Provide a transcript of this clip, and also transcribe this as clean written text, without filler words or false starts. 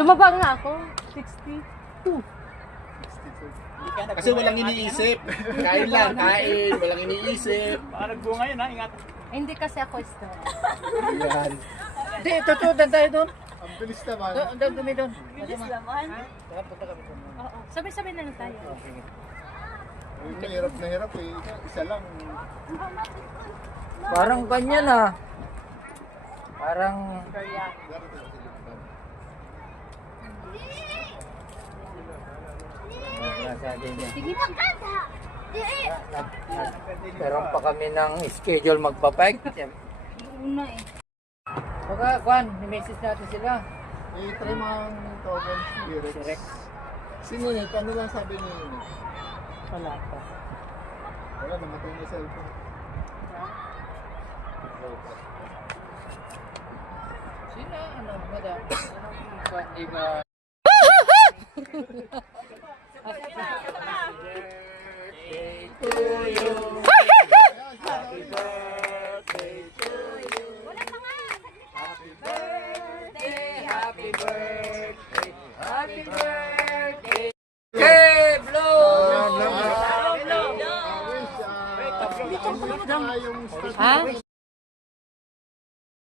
Tumaba nga ako. 62. Kasi walang iniisip. Kain lang, kain. Walang iniisip. Parang bunga yun ha, ingat. Hindi kasi ako star. Yan. Hindi, tutudan tayo doon. Ang bilis naman. Doon kami doon. Bilis naman. Punta kami doon. Oo. Sabay-sabay na lang tayo. Ay, mahirap na hirap eh. Isa lang. Parang ganyan ah. Parang... Sige na. Meron pa kami ng schedule magpapike. Una eh. Baka, Juan, ni-message natin sila. Eh, try mo ang tawagan si Rex. Sino Nick? Ano lang sabi niya yun? Wala pa. Wala, namatay na cellphone. Sino? Ano, madam? Anong Juan, di ba? Happy birthday! Okay, blow! Wish, Ha?